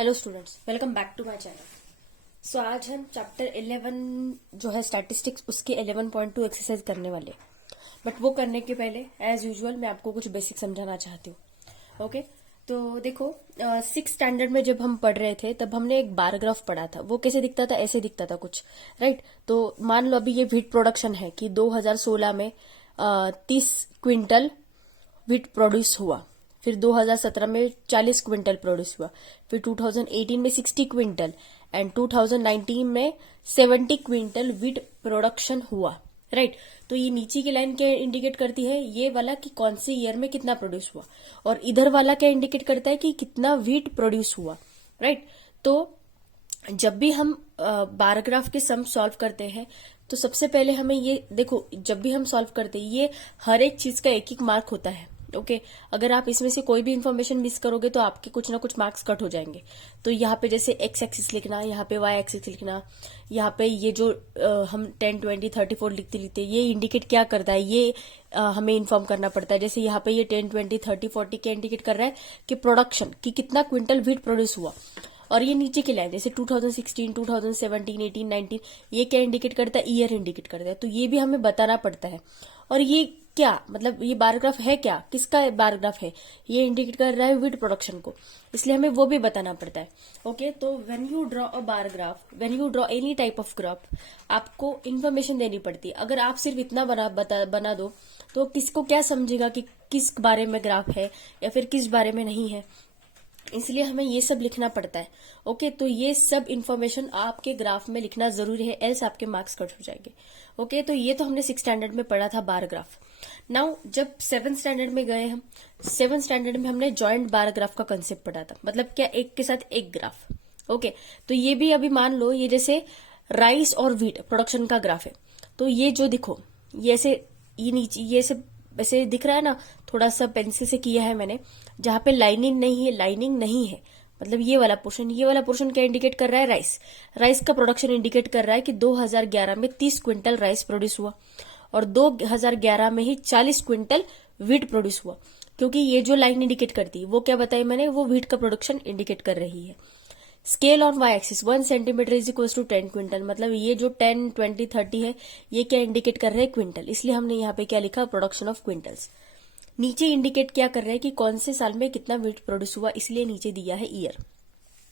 Hello students, welcome back to my channel. So आज हम chapter 11 जो है स्टैटिस्टिक्स उसके 11.2 एक्सरसाइज करने वाले। बट वो करने के पहले एज यूजुअल मैं आपको कुछ बेसिक समझाना चाहती हूँ। ओके, तो देखो, 6 स्टैंडर्ड में जब हम पढ़ रहे थे तब हमने एक बार ग्राफ पढ़ा था। वो कैसे दिखता था? ऐसे दिखता था कुछ, राइट। तो मान लो अभी ये व्हीट प्रोडक्शन है कि 2016 में 30 क्विंटल व्हीट प्रोड्यूस हुआ, फिर 2017 में 40 क्विंटल प्रोड्यूस हुआ, फिर 2018 में 60 क्विंटल एंड 2019 में 70 क्विंटल व्हीट प्रोडक्शन हुआ, राइट। तो ये नीचे की लाइन क्या इंडिकेट करती है? ये वाला कि कौन से ईयर में कितना प्रोड्यूस हुआ, और इधर वाला क्या इंडिकेट करता है कि कितना व्हीट प्रोड्यूस हुआ, राइट। तो जब भी हम बार ग्राफ के सम सॉल्व करते हैं तो सबसे पहले हमें ये देखो, जब भी हम सॉल्व करते हैं ये हर एक चीज का एक एक मार्क होता है। ओके, अगर आप इसमें से कोई भी इन्फॉर्मेशन मिस करोगे तो आपके कुछ ना कुछ मार्क्स कट हो जाएंगे। तो यहाँ पे जैसे एक्स एक्सिस लिखना, यहाँ पे वाई एक्सिस लिखना, यहाँ पे ये जो हम 10, 20, 34 लिखते लिखते ये इंडिकेट क्या करता है, ये हमें इन्फॉर्म करना पड़ता है। जैसे यहाँ पे ये 10, 20, 30, 40 क्या इंडिकेट कर रहा है कि प्रोडक्शन की कितना क्विंटल व्हीट प्रोड्यूस हुआ। और ये नीचे की लाइन जैसे 2016, 2017, 18, 19 ये क्या इंडिकेट करता है? ईयर इंडिकेट करता है। तो ये भी हमें बताना पड़ता है। और ये क्या मतलब, ये बार ग्राफ है क्या, किसका बार ग्राफ है? ये इंडिकेट कर रहा है व्हीट प्रोडक्शन को, इसलिए हमें वो भी बताना पड़ता है। ओके, तो when you draw a bar graph, when you draw any type of graph, आपको इन्फॉर्मेशन देनी पड़ती है। अगर आप सिर्फ इतना बना दो तो किसको क्या समझेगा कि किस बारे में ग्राफ है या फिर किस बारे में नहीं है, इसलिए हमें ये सब लिखना पड़ता है। ओके, तो ये सब इन्फॉर्मेशन आपके ग्राफ में लिखना जरूरी है, एल्स आपके मार्क्स कट हो जाएंगे। ओके, तो ये तो हमने 6 स्टैंडर्ड में पढ़ा था बार ग्राफ। नाउ जब 7 स्टैंडर्ड में गए हम, 7 स्टैंडर्ड में हमने जॉइंट बार ग्राफ का कंसेप्ट पढ़ा था। मतलब क्या? एक के साथ एक ग्राफ। ओके, तो ये भी अभी मान लो ये जैसे राइस और व्हीट प्रोडक्शन का ग्राफ है। तो ये जो देखो, ये ऐसे, ये नीचे ये से ऐसे दिख रहा है ना, थोड़ा सा पेंसिल से किया है मैंने। जहां पे लाइनिंग नहीं है मतलब ये वाला पोर्शन क्या इंडिकेट कर रहा है? राइस का प्रोडक्शन इंडिकेट कर रहा है कि 2011 में 30 क्विंटल राइस प्रोड्यूस हुआ और 2011 में ही 40 क्विंटल व्हीट प्रोड्यूस हुआ। क्योंकि ये जो लाइन इंडिकेट करती है वो क्या बताई मैंने, वो व्हीट का प्रोडक्शन इंडिकेट कर रही है। Scale on Y axis 1 centimetre is equal to 10 quintal, मतलब ये जो 10, 20, 30 है ये क्या इंडिकेट कर रहे हैं? क्विंटल। इसलिए हमने यहाँ पे क्या लिखा? Production of quintals. नीचे इंडिकेट क्या कर रहे हैं कि कौन से साल में कितना व्हीट प्रोड्यूस हुआ, इसलिए नीचे दिया है ईयर।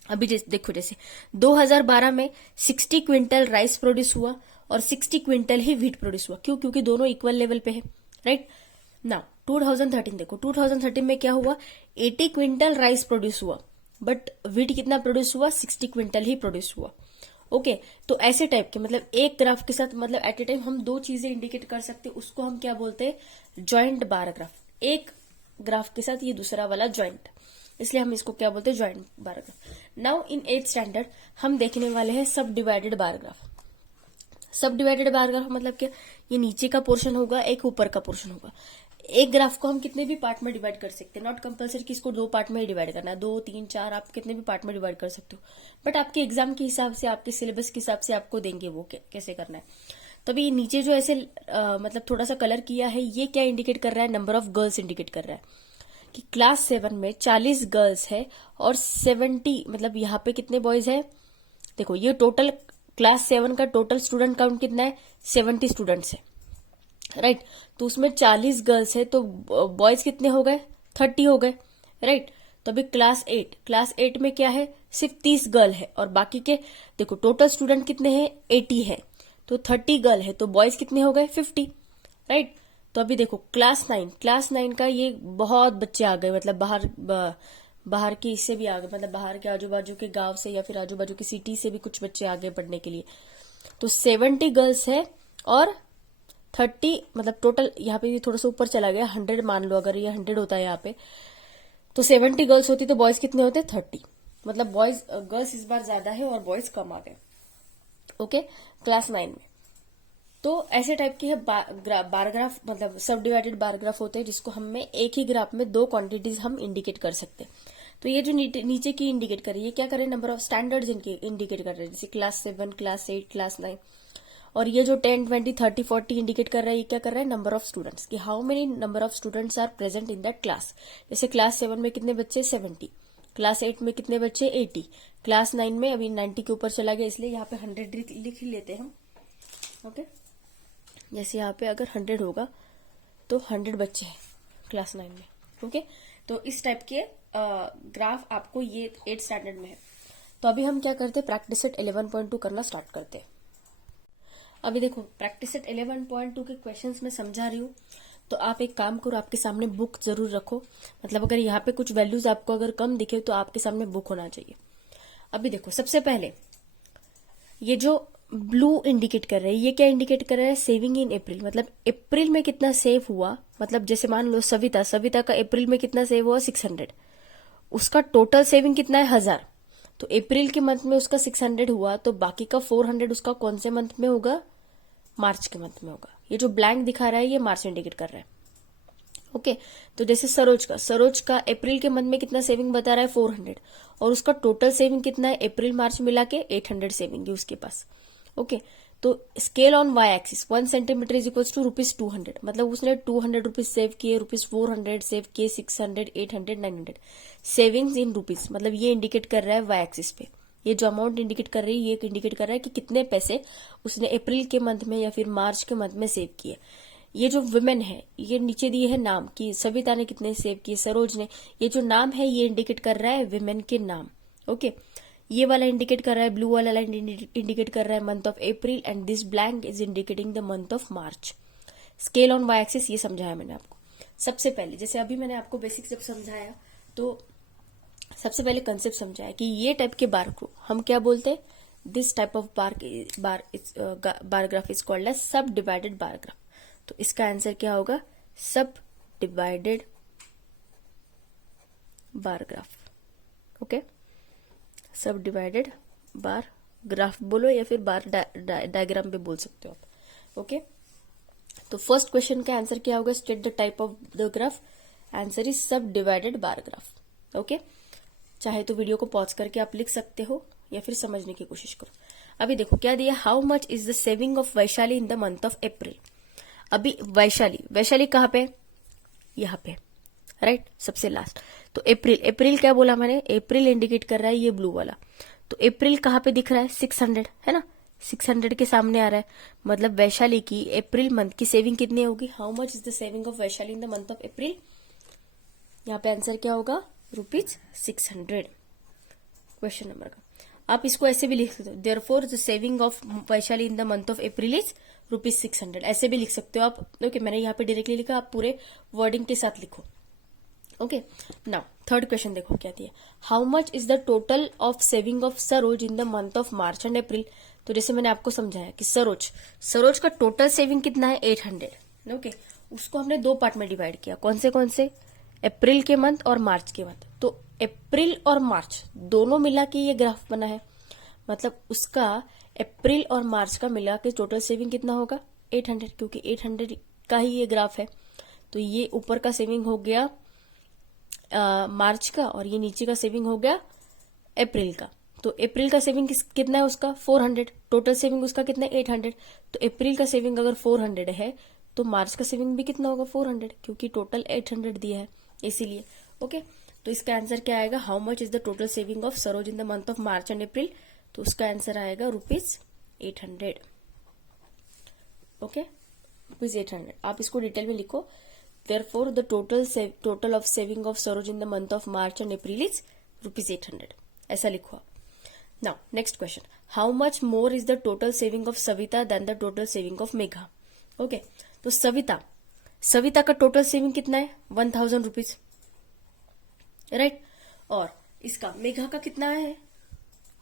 अभी देखो, जैसे 2012 में 60 क्विंटल राइस प्रोड्यूस हुआ और 60 क्विंटल ही व्हीट प्रोड्यूस हुआ। क्यों? क्योंकि दोनों इक्वल लेवल पे है, राइट ना। 2013 देखो, 2013 में क्या हुआ? 80 क्विंटल राइस प्रोड्यूस हुआ बट व्हीट कितना प्रोड्यूस हुआ? 60 क्विंटल ही प्रोड्यूस हुआ। ओके, तो ऐसे टाइप के मतलब एक ग्राफ के साथ मतलब एट ए टाइम हम दो चीजें इंडिकेट कर सकते हैं, उसको हम क्या बोलते हैं? Joint bar graph. एक ग्राफ के साथ ये दूसरा वाला ज्वाइंट, इसलिए हम इसको क्या बोलते हैं? Joint bar graph. Now in 8th standard हम देखने वाले हैं सब डिवाइडेड बार ग्राफ। सब डिवाइडेड बार ग्राफ मतलब क्या? ये नीचे का पोर्शन होगा, एक ऊपर का पोर्शन होगा। एक ग्राफ को हम कितने भी पार्ट में डिवाइड कर सकते हैं, नॉट कंपल्सरी कि इसको 2 पार्ट में ही डिवाइड करना है, 2, 3, 4 आप कितने भी पार्ट में डिवाइड कर सकते हो। बट आपके एग्जाम के हिसाब से, आपके सिलेबस के हिसाब से आपको देंगे वो कैसे करना है। तभी ये नीचे जो ऐसे मतलब थोड़ा सा कलर किया है, ये क्या इंडिकेट कर रहा है? नंबर ऑफ गर्ल्स इंडिकेट कर रहा है कि क्लास 7 में 40 गर्ल्स है और 70 मतलब यहाँ पे कितने बॉयज है? देखो, ये टोटल क्लास 7 का टोटल स्टूडेंट काउंट कितना है? 70 स्टूडेंट्स है, राइट। तो उसमें 40 गर्ल्स है तो बॉयज कितने हो गए? 30 हो गए, राइट। तो अभी क्लास 8 में क्या है? सिर्फ 30 गर्ल है और बाकी के देखो टोटल स्टूडेंट कितने हैं? 80 है, तो 30 गर्ल है तो बॉयज कितने हो गए? 50, राइट। तो अभी देखो क्लास 9 का ये बहुत बच्चे आ गए, मतलब बाहर के इससे भी आ गए, मतलब बाहर के आजू बाजू के गांव से या फिर आजू बाजू की सिटी से भी कुछ बच्चे आ गए पढ़ने के लिए। तो 70 गर्ल्स है और 30 मतलब टोटल, यहाँ पे थोड़ा सा ऊपर चला गया, 100 मान लो, अगर ये 100 होता है यहाँ पे तो 70 गर्ल्स होती तो बॉयज कितने होते? 30, मतलब गर्ल्स इस बार ज्यादा है और बॉयज कम आ गए। ओके, क्लास 9 में तो ऐसे टाइप की है बार ग्राफ, मतलब सब डिवाइडेड बार ग्राफ होते हैं जिसको हमें एक ही ग्राफ में 2 क्वांटिटीज हम इंडिकेट कर सकते हैं। तो ये जो नीचे की इंडिकेट कर रही है, क्या कर रहे हैं? नंबर ऑफ स्टैंडर्ड्स इनके इंडिकेट कर रहे हैं, जैसे क्लास 7, क्लास 8, क्लास 9। और ये जो 10, 20, 30, 40 इंडिकेट कर रहा है, ये क्या कर रहा है? नंबर ऑफ स्टूडेंट्स, कि how many number of students are present in that class. जैसे क्लास 7 में कितने बच्चे? 70, क्लास 8 में कितने बच्चे 80, क्लास 9 में अभी 90 के ऊपर चला गया, इसलिए यहाँ पे 100 लिख ही लेते हैं हम। ओके, जैसे यहाँ पे अगर 100 होगा तो 100 बच्चे हैं क्लास 9 में। ओके, तो इस टाइप के ग्राफ आपको ये 8 स्टैंडर्ड में है। तो अभी हम क्या करते हैं, प्रैक्टिस सेट 11.2 करना स्टार्ट करते हैं। अभी देखो प्रैक्टिस सेट 11.2 के क्वेश्चंस मैं समझा रही हूँ, तो आप एक काम करो, आपके सामने बुक जरूर रखो। मतलब अगर यहाँ पे कुछ वैल्यूज आपको अगर कम दिखे तो आपके सामने बुक होना चाहिए। अभी देखो सबसे पहले ये जो ब्लू इंडिकेट कर रहा है, ये क्या इंडिकेट कर रहा है, सेविंग इन अप्रैल। मतलब अप्रैल में कितना सेव हुआ, मतलब जैसे मान लो सविता का अप्रैल में कितना सेव हुआ 600, उसका टोटल सेविंग कितना है 1000। तो अप्रैल के मंथ में उसका 600 हुआ, तो बाकी का 400 उसका कौन से मंथ में होगा, मार्च के मंथ में होगा। ये जो ब्लैंक दिखा रहा है ये मार्च इंडिकेट कर रहा है। ओके, तो जैसे सरोज का अप्रैल के मंथ में कितना सेविंग बता रहा है 400, और उसका टोटल सेविंग कितना है अप्रैल मार्च मिला के 800 सेविंग है उसके पास। ओके, तो scale on Y axis 1 centimetre is equal to ₹200, मतलब उसने 200 रुपीज सेव किए, ₹400 सेव किए, 600, 800, 900 सेविंग्स इन रुपीज। मतलब ये इंडिकेट कर रहा है वाई एक्सिस पे, ये जो अमाउंट इंडिकेट कर रही है ये इंडिकेट कर रहा है कि कितने पैसे उसने अप्रैल के मंथ में या फिर मार्च के मंथ में सेव किए। ये जो वुमेन है, ये नीचे दिए है नाम कि सविता ने कितने सेव किए, सरोज ने, ये जो नाम है ये इंडिकेट कर रहा है वुमेन के नाम। ओके, ये वाला इंडिकेट कर रहा है, ब्लू वाला लाइन इंडिकेट कर रहा है month of April, and this blank is indicating the month of March. Scale on Y axis ये समझाया मैंने आपको। सबसे पहले जैसे अभी मैंने आपको बेसिक जब समझाया, तो सबसे पहले कंसेप्ट समझाया कि ये टाइप के बार को हम क्या बोलते हैं, this type of bar graph is called as subdivided bar graph. तो इसका आंसर क्या होगा, subdivided bar graph. Okay, subdivided bar graph बोलो या फिर बार डायग्राम पे बोल सकते हो आप। ओके, तो फर्स्ट क्वेश्चन का आंसर क्या होगा, state the type of the graph. Answer is सब डिवाइडेड बार ग्राफ। ओके, चाहे तो वीडियो को पॉज करके आप लिख सकते हो या फिर समझने की कोशिश करो। अभी देखो क्या दिया, how much is the saving of Vaishali in the month of अप्रैल। अभी वैशाली कहाँ पे, यहाँ पे, राइट, सबसे लास्ट। तो अप्रैल क्या बोला मैंने, अप्रैल इंडिकेट कर रहा है ये ब्लू वाला। तो अप्रैल कहाँ पे दिख रहा है, 600 है ना, 600 के सामने आ रहा है। मतलब वैशाली की अप्रैल मंथ की सेविंग कितनी होगी, how much is the saving of Vaishali in the month of अप्रैल। यहाँ पे आंसर क्या होगा, ₹600। क्वेश्चन नंबर का आप इसको ऐसे भी लिख सकते हो, therefore the saving of Vaishali in the month of April is ₹600, ऐसे भी लिख सकते हो आप। ओके, मैंने यहाँ पे डायरेक्टली लिखा, आप पूरे वर्डिंग के साथ लिखो। ओके, नाउ थर्ड क्वेश्चन देखो क्या दिया, how much is the total of saving of Saroj in the month of March and April. तो जैसे मैंने आपको समझाया कि सरोज का टोटल सेविंग कितना है 800। ओके, उसको हमने दो पार्ट में डिवाइड किया, कौन से, अप्रैल के मंथ और मार्च के मंथ। तो अप्रैल और मार्च दोनों मिला के ये ग्राफ बना है, मतलब उसका अप्रैल और मार्च का मिला के टोटल सेविंग कितना होगा 800, क्योंकि 800 का ही ये ग्राफ है। तो ये ऊपर का सेविंग हो गया मार्च का, और ये नीचे का सेविंग हो गया अप्रैल का। तो अप्रैल का सेविंग कितना है उसका 400, टोटल सेविंग उसका कितना है 800। तो अप्रैल का सेविंग अगर 400 है तो मार्च का सेविंग भी कितना होगा 400, क्योंकि टोटल 800 दिया है इसीलिए। ओके, तो इसका आंसर क्या आएगा, how much is the total saving of Saroj in the month of March and April. तो उसका आंसर आएगा ₹800। ओके, ₹800। आप इसको डिटेल में लिखो, therefore the total of saving of Saroj in the month of March and April is ₹800, ऐसा लिखो आप। Now next question, how much more is the total saving of Savita than the total saving of Megha। okay, तो सविता का total saving कितना है 1000 rupees, right. और इसका मेघा का कितना है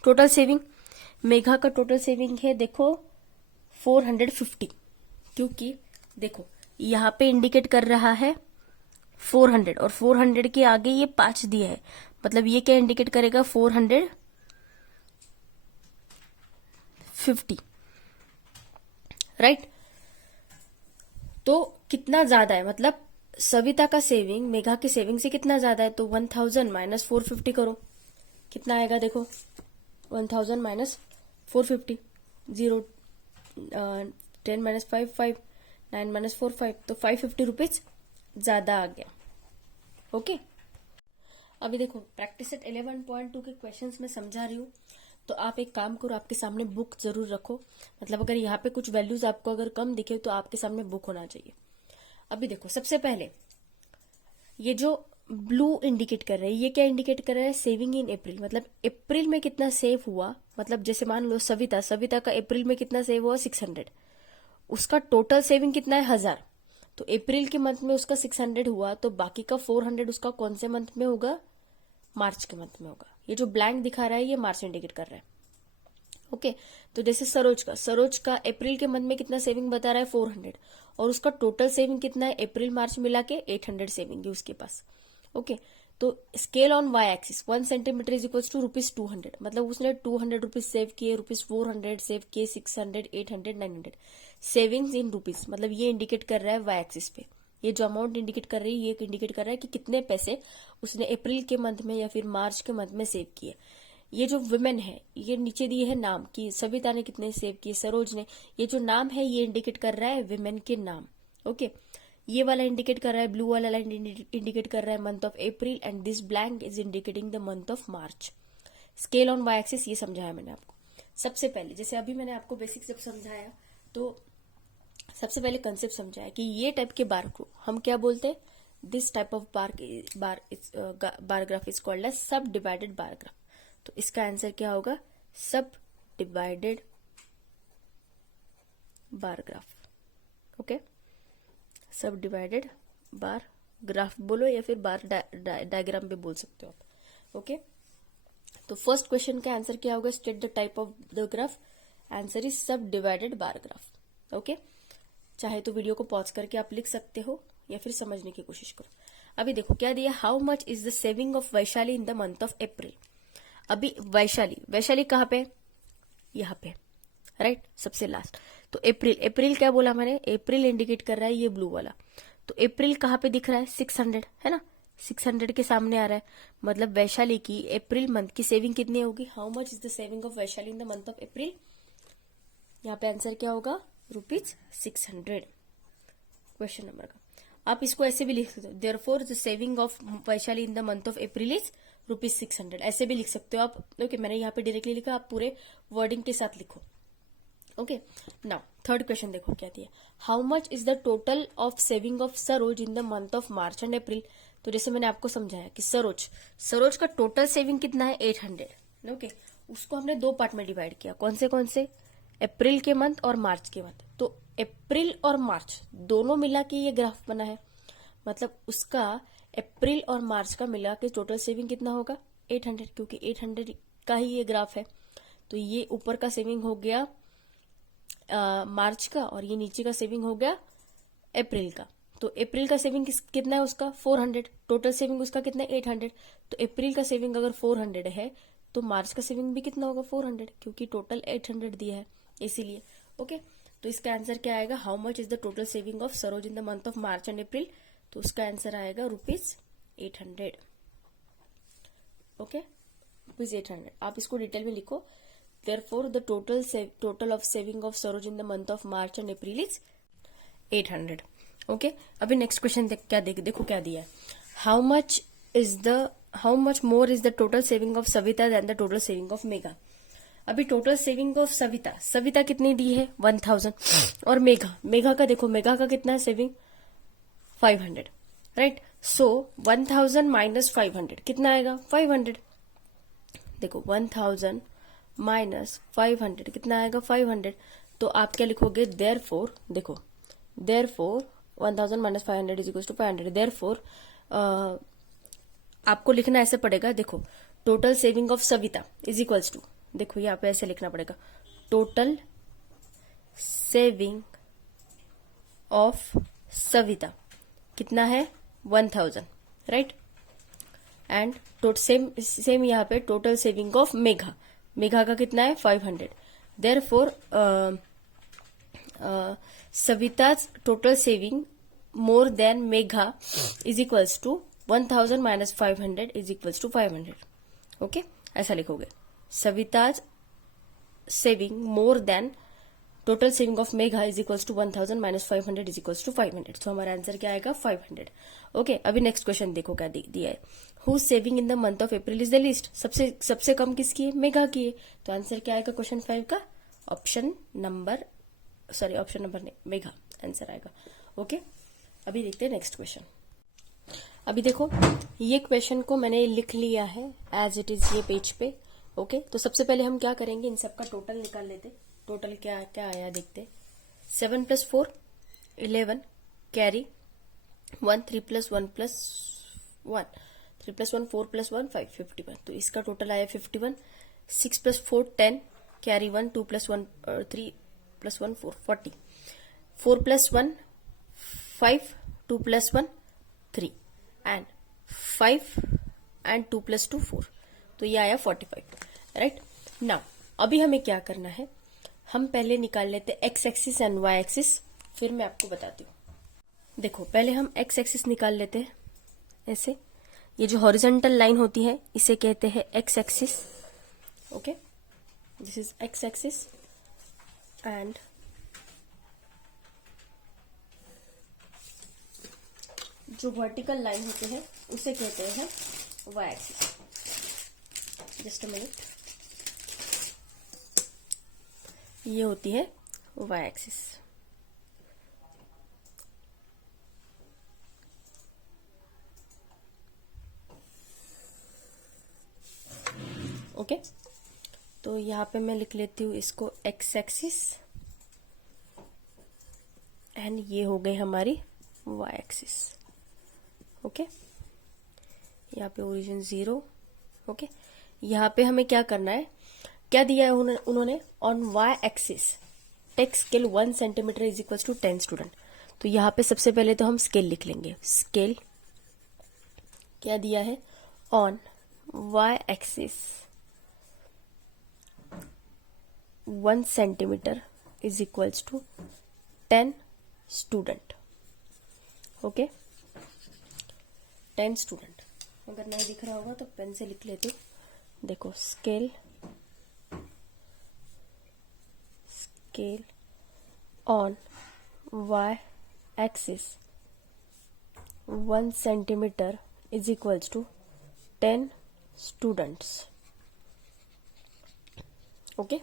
टोटल सेविंग, मेघा का टोटल सेविंग है देखो 450, क्योंकि देखो यहाँ पे इंडिकेट कर रहा है 400 और 400 के आगे ये 5 दिया है, मतलब ये क्या इंडिकेट करेगा 450, राइट। तो कितना ज्यादा है, मतलब सविता का सेविंग मेघा की सेविंग से कितना ज्यादा है, तो 1000 माइनस 450 करो, कितना आएगा देखो 1000 माइनस 450, 0 10 माइनस 5 5 9 माइनस 4 5, तो 550 रुपीज ज्यादा आ गया। ओके, अभी देखो प्रैक्टिस सेट 11.2 के क्वेश्चंस में समझा रही हूँ, तो आप एक काम करो, आपके सामने बुक जरूर रखो। मतलब अगर यहाँ पे कुछ वैल्यूज आपको अगर कम दिखे तो आपके सामने बुक होना चाहिए। अभी देखो सबसे पहले ये जो ब्लू इंडिकेट कर रहा है, ये क्या इंडिकेट कर रहा है? सेविंग इन अप्रैल। मतलब अप्रैल में कितना सेव हुआ, मतलब जैसे मान लो सविता का अप्रैल में कितना सेव हुआ? 600। उसका टोटल सेविंग कितना है? 1000। तो अप्रैल के मंथ में उसका 600 हुआ, तो बाकी का 400 उसका कौन से मंथ में होगा? मार्च के मंथ में होगा। ये जो ब्लैंक दिखा रहा है ये मार्च इंडिकेट कर रहा है। ओके, तो जैसे सरोज का अप्रैल के मंथ में कितना सेविंग बता रहा है? 400, और उसका टोटल सेविंग कितना है अप्रैल मार्च मिला के? 800 सेविंग है उसके पास। ओके, तो scale on Y axis 1 centimetre is equal to ₹200। मतलब उसने 200 रुपीज सेव किए, ₹400 सेव किए, 600, 800, 900 सेविंग्स इन रुपीज। मतलब ये इंडिकेट कर रहा है वाई एक्सिस पे। ये जो अमाउंट इंडिकेट कर रही है ये इंडिकेट कर रहा है कि कितने पैसे उसने अप्रैल के मंथ में या फिर मार्च के मंथ में सेव किए। ये जो वुमेन है, ये नीचे दिए है नाम कि सविता ने कितने सेव किए, सरोज ने। ये जो नाम है ये इंडिकेट कर रहा है वुमेन के नाम। ओके, ये वाला इंडिकेट कर रहा है, ब्लू वाला लाइन इंडिकेट कर रहा है month of April, and this blank is indicating the month of March. Scale on Y axis ये समझाया मैंने आपको। सबसे पहले जैसे अभी मैंने आपको बेसिक जब समझाया, तो सबसे पहले कंसेप्ट समझाया कि ये टाइप के बार को हम क्या बोलते हैं? This type of bar graph is called as subdivided bar graph. तो इसका आंसर क्या होगा? Subdivided bar graph. Okay, subdivided bar graph बोलो या फिर बार डायग्राम भी बोल सकते हो आप। ओके, तो फर्स्ट क्वेश्चन का आंसर क्या होगा? State the type of the graph. Answer is सब डिवाइडेड बार ग्राफ। ओके, चाहे तो वीडियो को पॉज करके आप लिख सकते हो या फिर समझने की कोशिश करो। अभी देखो क्या दिया, how much is the saving of Vaishali in the month of अप्रैल। अभी वैशाली कहाँ पे? यहाँ पे, राइट, सबसे लास्ट। तो अप्रैल क्या बोला मैंने? अप्रैल इंडिकेट कर रहा है ये ब्लू वाला। तो अप्रैल कहाँ पे दिख रहा है? 600 है ना, 600 के सामने आ रहा है। मतलब वैशाली की अप्रैल मंथ की सेविंग कितनी होगी? How much is the saving of Vaishali in the month of अप्रैल? यहाँ पे आंसर क्या होगा? ₹600। क्वेश्चन नंबर का आप इसको ऐसे भी लिख सकते हो, therefore the saving of Vaishali in the month of April is ₹600। ऐसे भी लिख सकते हो आप। ओके, मैंने यहाँ पे डायरेक्टली लिखा, आप पूरे वर्डिंग के साथ लिखो। ओके, नाउ थर्ड क्वेश्चन देखो क्या दिया, how much is the total of saving of Saroj in the month of March and April. तो जैसे मैंने आपको समझाया कि सरोज का टोटल सेविंग कितना है? 800। ओके, उसको हमने दो पार्ट में डिवाइड किया। कौन से? अप्रैल के मंथ और मार्च के मंथ। तो अप्रैल और मार्च दोनों मिला के ये ग्राफ बना है। मतलब उसका अप्रैल और मार्च का मिला के टोटल सेविंग कितना होगा? 800, क्योंकि 800 का ही ये ग्राफ है। तो ये ऊपर का सेविंग हो गया मार्च का, और ये नीचे का सेविंग हो गया अप्रैल का। तो अप्रैल का सेविंग कितना है उसका? 400। टोटल सेविंग उसका कितना है? 800। तो अप्रैल का सेविंग अगर 400 है तो मार्च का सेविंग भी कितना होगा? 400, क्योंकि टोटल 800 दिया है इसीलिए। ओके, तो इसका आंसर क्या आएगा? How much is the total saving of Saroj in the month of March and April. तो उसका आंसर आएगा ₹800। ओके, ₹800। आप इसको डिटेल में लिखो। Therefore, the total of saving of Saroj in the month of March and April is 800. Okay. अभी next question देखो क्या दिया है, how much more is the total saving of Savita than the total saving of Megha. अभी total saving of Savita कितनी दी है? 1000। और मेघा का देखो, मेघा का कितना है सेविंग? 500, राइट। सो 1000 माइनस 500 कितना आएगा? 500। देखो 1000 माइनस 500 कितना आएगा? 500। तो आप क्या लिखोगे? Therefore 1000 minus 500 is equal to 500। Therefore आपको लिखना ऐसे पड़ेगा, देखो total saving of Savita is equals to, देखो यहाँ पे ऐसे लिखना पड़ेगा, टोटल सेविंग ऑफ सविता कितना है? 1000, राइट। एंड सेम यहाँ पे टोटल सेविंग ऑफ मेघा का कितना है? 500। Therefore Savita's total saving more than Megha is equals to 1000 minus 500 is equals to 500। Okay, ऐसा लिखोगे, Savita's saving more than total saving of Megha is equals to 1000 minus 500 is equals to 500। तो हमारा answer क्या आएगा? 500। ओके, अभी नेक्स्ट क्वेश्चन देखो क्या दिया है, who saving in the month of April is the list, सबसे कम किसकी है, मेघा की है। तो आंसर क्या आएगा क्वेश्चन 5 का, ऑप्शन नंबर नहीं, मेघा आंसर आएगा। ओके, अभी देखते हैं नेक्स्ट क्वेश्चन। अभी देखो ये क्वेश्चन को मैंने लिख लिया है एज इट इज ये पेज पे। ओके, तो सबसे पहले हम क्या करेंगे, इन सबका टोटल निकाल लेते। टोटल क्या क्या आया देखते। 7 + 4 11, कैरी 1, 3 + 1 + 1, 3 + 1 4 + 1 5, 51। तो इसका टोटल आया 51। 6 + 4 10, कैरी 1, 2 + 1 3 + 1 4, 40। 4 + 1 5, 2 + 1 3 and 5 and 2 + 2 4। तो ये आया 45, राइट। नाउ अभी हमें क्या करना है, हम पहले निकाल लेते x axis and y axis, फिर मैं आपको बताती हूँ। देखो पहले हम एक्स एक्सिस निकाल लेते हैं ऐसे। ये जो हॉरिजॉन्टल लाइन होती है इसे कहते हैं x axis. Okay, this is x axis and जो वर्टिकल लाइन होते हैं उसे कहते हैं y axis. Just a minute, ये होती है वाई एक्सिस। ओके, तो यहां पे मैं लिख लेती हूं इसको एक्स एक्सिस एंड ये हो गई हमारी वाई एक्सिस। ओके, यहाँ पे ओरिजिन 0। ओके, यहाँ पे हमें क्या करना है, क्या दिया है उन्होंने, on Y axis take scale 1 centimetre is equal to 10 student. तो यहाँ पे सबसे पहले तो हम स्केल लिख लेंगे। स्केल क्या दिया है, on Y axis 1 centimetre is equal to 10 student. Okay, 10 student. अगर नहीं दिख रहा होगा तो पेन से लिख लेते हो। देखो scale on Y axis 1 centimetre is equal to 10 students. Okay,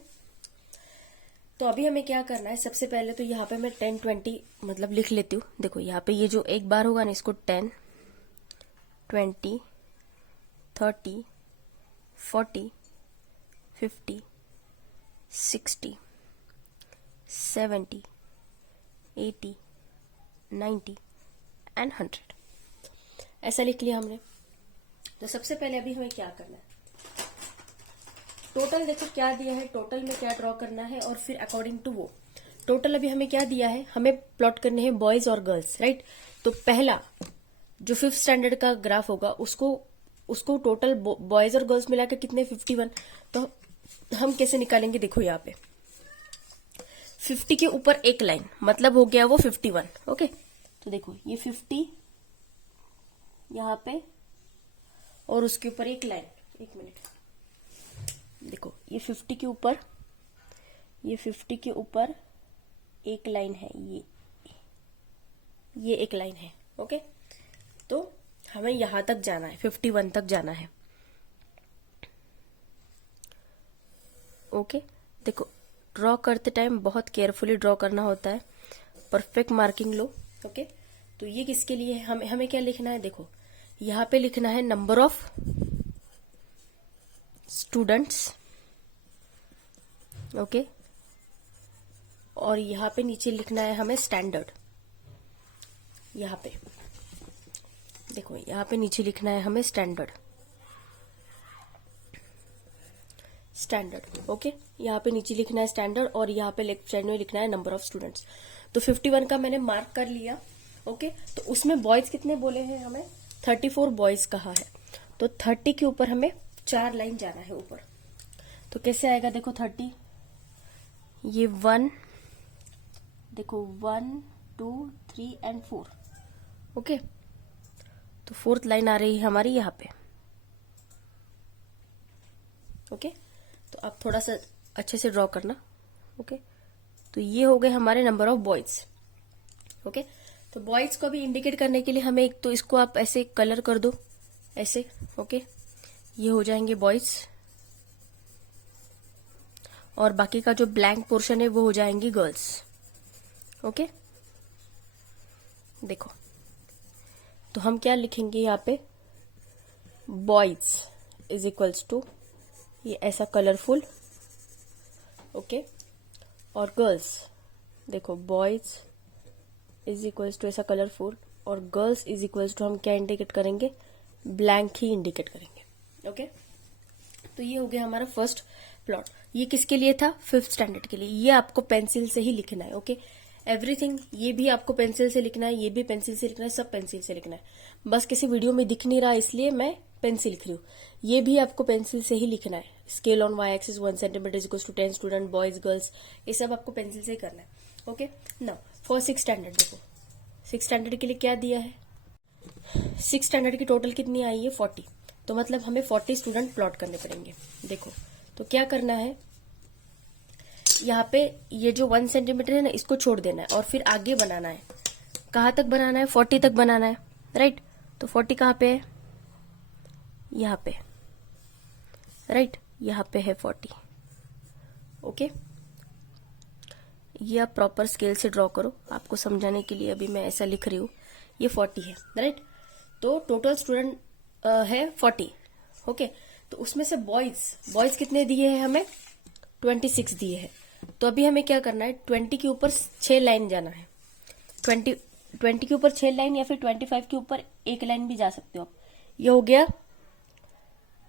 तो अभी हमें क्या करना है, सबसे पहले तो यहाँ पे मैं 10 20 मतलब लिख लेती हूँ। देखो यहाँ पे ये जो एक बार होगा ना, इसको 10 20 30 40 50 60 70 80 90 एंड 100 ऐसा लिख लिया हमने। तो सबसे पहले अभी हमें क्या करना है, टोटल देखो क्या दिया है, टोटल में क्या ड्रॉ करना है और फिर अकॉर्डिंग टू वो टोटल अभी हमें क्या दिया है, हमें प्लॉट करने हैं बॉयज और गर्ल्स, राइट। तो पहला जो 5th स्टैंडर्ड का ग्राफ होगा उसको टोटल बॉयज और गर्ल्स मिलाकर कितने 51। तो हम कैसे निकालेंगे, देखो यहाँ पे 50 के ऊपर एक लाइन मतलब हो गया वो 51। ओके, तो देखो ये 50 यहाँ पे और उसके ऊपर एक लाइन, एक मिनट, देखो ये 50 के ऊपर एक लाइन है, ये एक लाइन है। ओके, तो हमें यहां तक जाना है, 51 तक जाना है। ओके, देखो ड्रॉ करते टाइम बहुत केयरफुली ड्रॉ करना होता है, परफेक्ट मार्किंग लो। ओके, तो ये किसके लिए है, हमें क्या लिखना है, देखो यहाँ पे लिखना है नंबर ऑफ स्टूडेंट्स। ओके, और यहाँ पे नीचे लिखना है हमें स्टैंडर्ड। यहाँ पे देखो यहाँ पे नीचे लिखना है हमें स्टैंडर्ड। ओके, यहाँ पे नीचे लिखना है स्टैंडर्ड और यहाँ पे लेफ्ट साइड में लिखना है नंबर ऑफ स्टूडेंट्स। तो 51 का मैंने मार्क कर लिया। ओके, तो उसमें बॉयज कितने बोले हैं, हमें 34 बॉयज कहा है। तो 30 के ऊपर हमें 4 लाइन जाना है ऊपर। तो कैसे आएगा, देखो 30, ये 1, देखो 1 2 3 एंड 4। ओके, तो 4th लाइन आ रही है हमारी यहाँ पे। ओके, तो आप थोड़ा सा अच्छे से ड्रॉ करना। ओके, तो ये हो गए हमारे नंबर ऑफ बॉयज। ओके, तो बॉयज को भी इंडिकेट करने के लिए हमें एक तो इसको आप ऐसे कलर कर दो, ऐसे। ओके, ये हो जाएंगे बॉयज, और बाकी का जो ब्लैंक पोर्शन है वो हो जाएंगी गर्ल्स। ओके, देखो तो हम क्या लिखेंगे यहाँ पे, बॉयज इज इक्वल्स टू ये ऐसा कलरफुल। ओके, और गर्ल्स देखो, बॉयज इज इक्वल्स टू ऐसा कलरफुल, और गर्ल्स इज इक्वल्स टू हम क्या इंडिकेट करेंगे, ब्लैंक ही इंडिकेट करेंगे। ओके, तो ये हो गया हमारा फर्स्ट प्लॉट। ये किसके लिए था, 5th स्टैंडर्ड के लिए। ये आपको पेंसिल से ही लिखना है। ओके, एवरीथिंग, ये भी आपको पेंसिल से लिखना है, ये भी पेंसिल से लिखना है, सब पेंसिल से लिखना है। बस किसी वीडियो में दिख नहीं रहा इसलिए मैं पेंसिल लिख रही हूँ। ये भी आपको पेंसिल से ही लिखना है। Scale on Y axis 1 centimetre is equals to 10 student, boys girls, ये सब आपको पेंसिल से ही करना है। Okay, now for 6th standard देखो, 6th स्टैंडर्ड के लिए क्या दिया है, 6th स्टैंडर्ड की टोटल कितनी आई है, 40। तो मतलब हमें 40 स्टूडेंट प्लॉट करने पड़ेंगे। देखो तो क्या करना है, यहाँ पे ये जो 1 सेंटीमीटर है ना, इसको छोड़ देना है और फिर आगे बनाना है। कहाँ तक बनाना है, 40 तक बनाना है, राइट। तो 40 कहाँ पे है, यहाँ पे, राइट, यहाँ पे है 40। ओके, ये आप प्रॉपर स्केल से ड्रॉ करो, आपको समझाने के लिए अभी मैं ऐसा लिख रही हूँ। ये 40 है, राइट। तो टोटल स्टूडेंट है 40। ओके, तो उसमें से बॉयज कितने दिए हैं हमें, 26 दिए हैं। तो अभी हमें क्या करना है, 20 के ऊपर 6 लाइन जाना है। 20 के ऊपर 6 लाइन, या फिर 25 के ऊपर 1 लाइन भी जा सकते हो आप। ये हो गया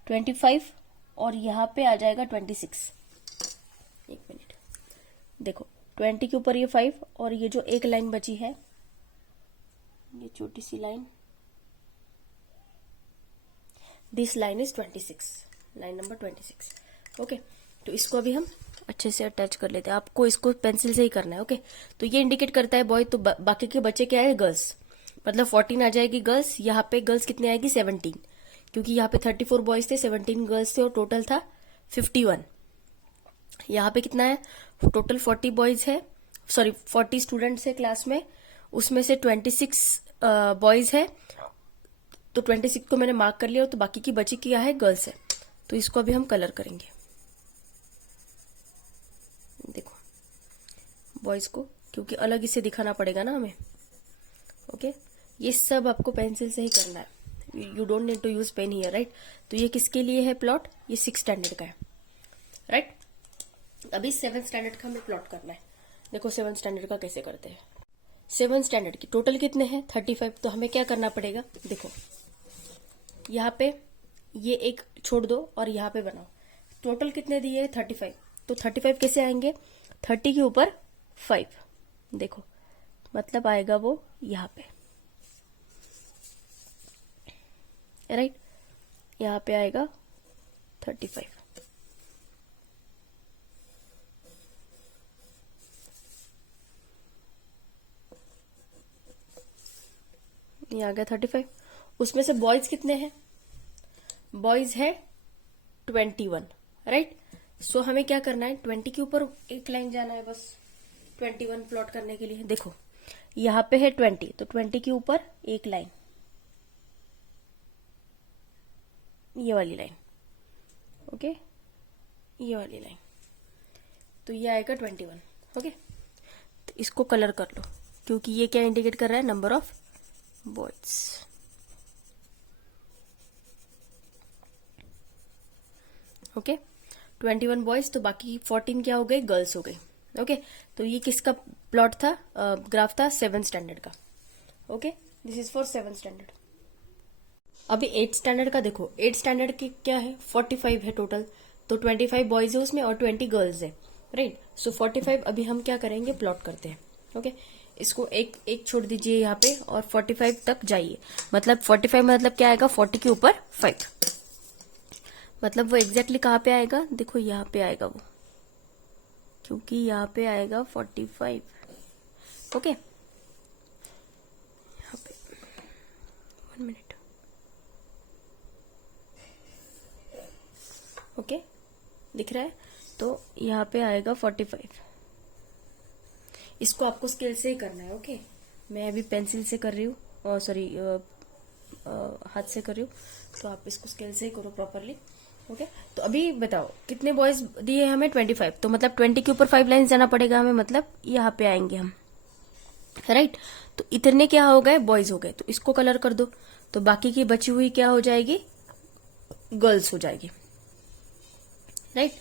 25, और यहाँ पे आ जाएगा 26। एक मिनट, देखो 20 के ऊपर ये 5, और ये जो 1 लाइन बची है, ये छोटी सी line, this line is 26, line number 26। Okay, तो इसको अभी हम अच्छे से अटैच कर लेते हैं। आपको इसको पेंसिल से ही करना है। ओके, तो ये इंडिकेट करता है बॉय, तो बाकी के बच्चे क्या है, गर्ल्स। मतलब 14 आ जाएगी गर्ल्स, यहाँ पे गर्ल्स कितनी आएगी, 17, क्योंकि यहाँ पे 34 बॉयज थे, 17 गर्ल्स थे, और टोटल था 51। यहाँ पे कितना है, टोटल 40 बॉयज है, सॉरी 40 स्टूडेंट्स है क्लास में, उसमें से 26 बॉयज है। तो 26 को मैंने मार्क कर लिया, तो बाकी की बची क्या है, गर्ल्स है। तो इसको अभी हम कलर करेंगे। देखो बॉयज को, क्योंकि अलग इसे दिखाना पड़ेगा ना हमें। ओके, ये सब आपको पेंसिल से ही करना है, you don't need to use pen here, right. तो ये किसके लिए है प्लॉट, ये 6th स्टैंडर्ड का है, राइट। अभी 7th स्टैंडर्ड का हमें प्लॉट करना है। देखो 7th स्टैंडर्ड का कैसे करते हैं। 7th स्टैंडर्ड की टोटल कितने हैं, 35। तो हमें क्या करना पड़ेगा, देखो यहाँ पे ये एक छोड़ दो और यहाँ पे बनाओ। टोटल कितने दिए हैं, 35। तो 35 कैसे आएंगे, 30 के ऊपर 5, देखो मतलब आएगा वो यहाँ पे, राइट। यहाँ पे आएगा 35। ये आ गया 35। उसमें से बॉयज कितने हैं, बॉयज है 21, राइट। सो हमें क्या करना है, 20 के ऊपर 1 लाइन जाना है बस, 21 प्लॉट करने के लिए। देखो यहाँ पे है 20, तो 20 के ऊपर 1 लाइन, ये वाली लाइन, ओके, ये वाली लाइन, तो ये आएगा 21। ओके, तो इसको कलर कर लो, क्योंकि ये क्या इंडिकेट कर रहा है, number of boys. Okay, 21 boys, तो बाकी 14 क्या हो गए, गर्ल्स हो गई। ओके, तो ये किसका प्लॉट था, ग्राफ था 7th स्टैंडर्ड का। Okay, this is for 7th standard. अभी 8th स्टैंडर्ड का देखो, 8th स्टैंडर्ड की क्या है, 45 है टोटल, तो 25 बॉयज है उसमें और 20 गर्ल्स है, राइट। सो 45 अभी हम क्या करेंगे, प्लॉट करते हैं। ओके, इसको एक छोड़ दीजिए यहाँ पे और 45 तक जाइए। मतलब 45 मतलब क्या आएगा, 40 के ऊपर 5, मतलब वो एग्जैक्टली कहाँ पे आएगा, देखो यहाँ पे आएगा वो, क्योंकि यहाँ पे आएगा 45। ओके, यहाँ पे 1 मिनट। ओके, दिख रहा है, तो यहाँ पे आएगा 45। इसको आपको स्केल से ही करना है। ओके, मैं अभी पेंसिल से कर रही हूँ, सॉरी हाथ से कर रही हूँ, तो आप इसको स्केल से ही करो प्रॉपरली। ओके, तो अभी बताओ कितने बॉयज दिए हमें 25, तो मतलब 20 के ऊपर 5 लाइन जाना पड़ेगा हमें, मतलब यहाँ पे आएंगे हम, राइट। तो इतने क्या हो गए, बॉयज हो गए, तो इसको कलर कर दो, तो बाकी की बची हुई क्या हो जाएगी, गर्ल्स हो जाएगी, राइट।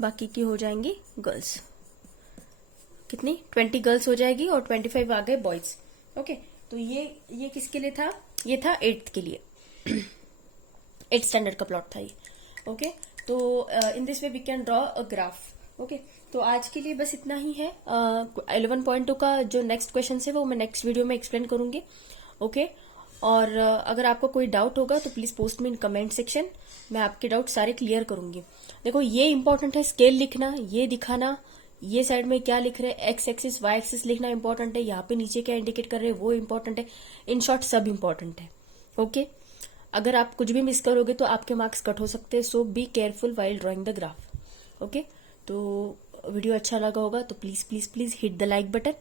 बाकी की हो जाएंगी गर्ल्स, कितनी 20 गर्ल्स हो जाएगी और 25 आ गए बॉयज। ओके, तो ये किसके लिए था, ये था 8th के लिए, 8th स्टैंडर्ड का प्लॉट था ये। ओके, तो in this way we can draw a graph. Okay, तो आज के लिए बस इतना ही है। 11.2 का जो नेक्स्ट क्वेश्चन है वो मैं नेक्स्ट वीडियो में एक्सप्लेन करूंगी। ओके, और अगर आपको कोई डाउट होगा तो please post me in comment section, मैं आपके डाउट सारे क्लियर करूंगी। देखो ये इंपॉर्टेंट है, स्केल लिखना, ये दिखाना, ये साइड में क्या लिख रहे हैं, एक्स एक्सिस वाई एक्सिस लिखना इंपॉर्टेंट है, यहाँ पे नीचे क्या इंडिकेट कर रहे हैं वो इंपॉर्टेंट है। इन शॉर्ट सब इंपॉर्टेंट है। ओके, अगर आप कुछ भी मिस करोगे तो आपके मार्क्स कट हो सकते हैं, so be careful while drawing the graph. Okay, तो वीडियो अच्छा लगा होगा तो please please please hit the like button,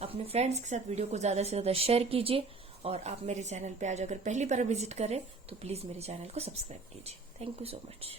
अपने फ्रेंड्स के साथ वीडियो को ज्यादा से ज्यादा शेयर कीजिए, और आप मेरे चैनल पे आज अगर पहली बार विजिट करें तो प्लीज मेरे चैनल को सब्सक्राइब कीजिए। Thank you so much.